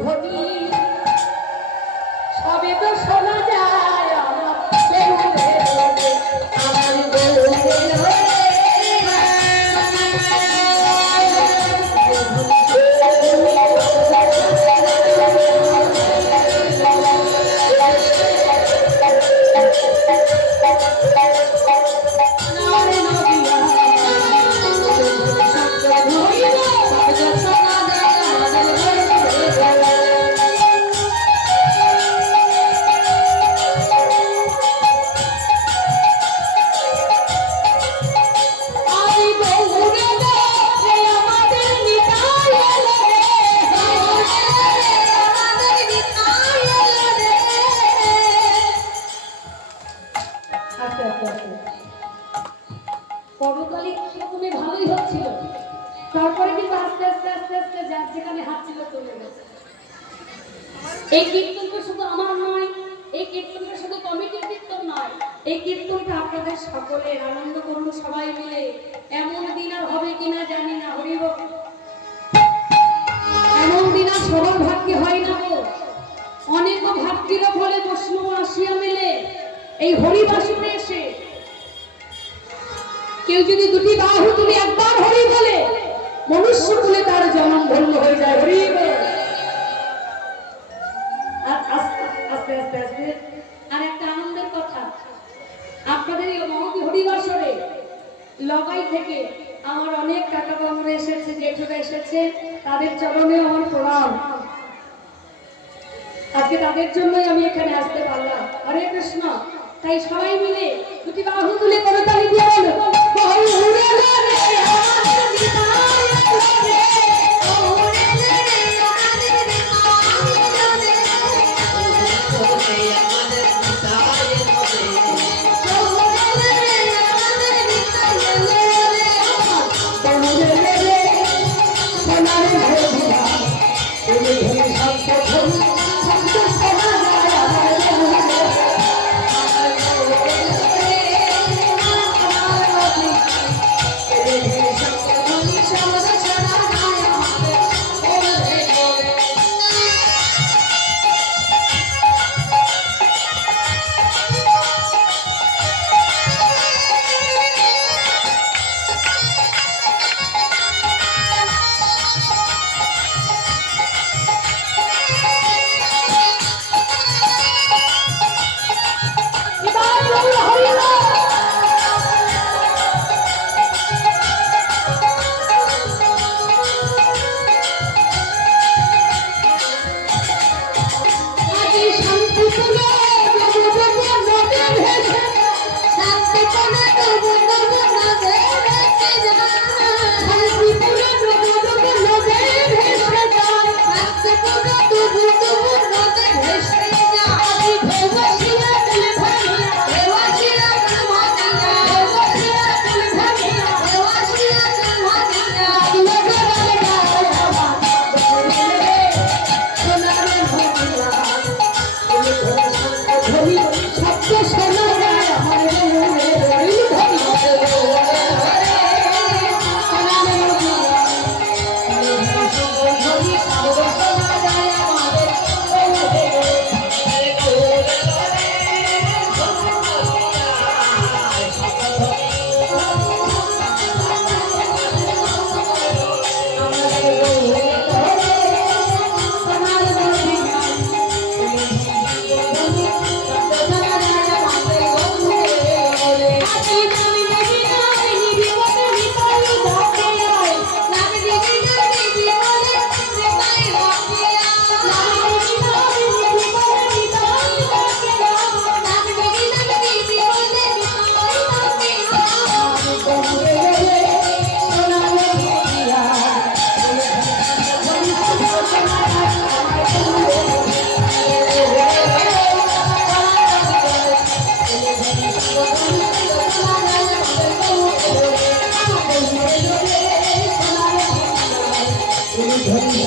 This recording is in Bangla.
ধ্বনি সবে তো শোনা যায় আমার তুমি ভালোই হচ্ছিল, তারপরে কিন্তু আস্তে আস্তে আস্তে আস্তে যার যেখানে হাত ছিল চলে গেছে। এই কীর্তনটা শুধু আমার নয়, এই কীর্তনটা শুধু কমিটির কীর্তন নয়, এই কীর্তনটা আপনাদের সকলের। আনন্দ করুন সবাই মিলে। এমন দিন আর হবে কিনা জানি না, হরি বল। এমন দিন আর সবার ভাগ্যে হয় না গো। অনেক ভাগ্যের ফলে বৈষ্ণব আসিয়া মিলে এই হরিবাসনে এসে কেউ যদি দুটি বাহু তুলে একবার হরি বলে, মনুষ্য কুলে তার জন্ম ধন্য হয়ে যায়। হরি বল। আর আস্তে আস্তে আস্তে আস্তে আর একটা আনন্দের কথা, আপনাদের এই মহতি হরিবাসরে লগাই থেকে আমার অনেক কাকা বাবুরা এসেছে, জেঠুরা এসেছে, তাদের চরণে আমার প্রণাম। আজকে তাদের জন্যই আমি এখানে আসতে পারলাম। হরে কৃষ্ণ। তাই সবাই মিলে দুটি বাহু তুলে করতালি দিয়ে বলো, ধন্য